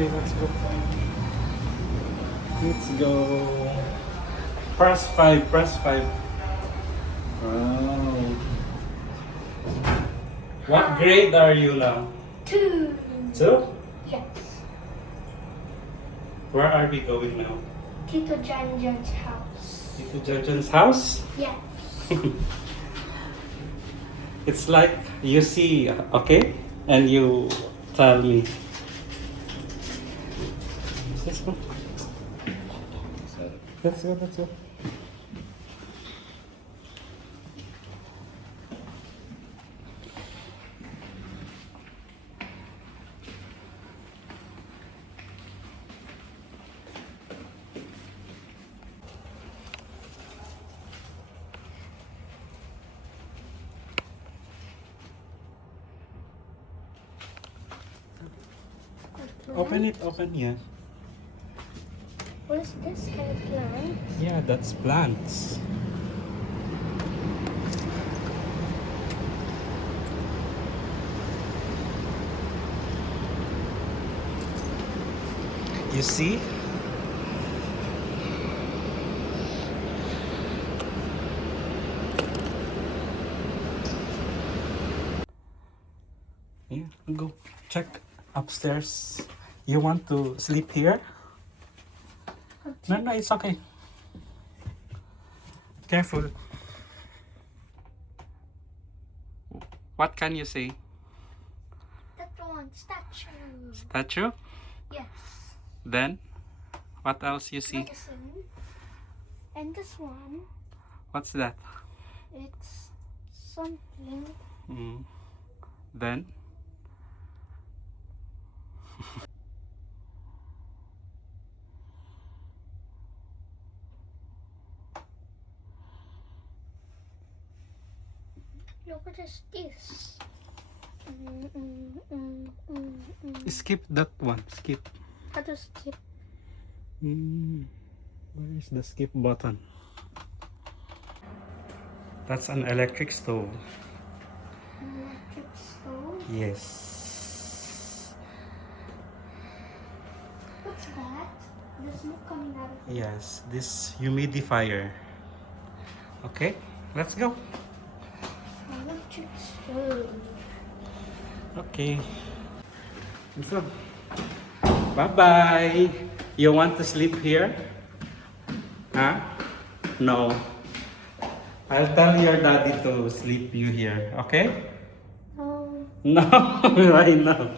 Okay, let's go. Let's go. Press 5, press 5. Wow. What grade are you now? 2. 2? Yes. Where are we going now? Tito Janjan's house. Tito Jojo's house? Yes. It's like you see, okay? And you tell me. Let's go. Let's go, let's go. Open it, open here. What is this kind of plant? Yeah, that's plants. You see? Yeah, go check upstairs. You want to sleep here? No, no, it's okay. Careful. What can you say? That one, statue. Statue? Yes. Then, what else you see? Medicine. And this one, What's that? it's something. Mm. Then, Look, what is this? skip that one. Skip. How to skip? Where is the skip button? That's an electric stove. Electric stove? Yes. What's that? There's smoke coming out of it. Yes, this humidifier. Okay, let's go. Electric stove. Okay. So, bye-bye. You want to sleep here? Huh? No. I'll tell your daddy to sleep you here, okay? No. No, I know.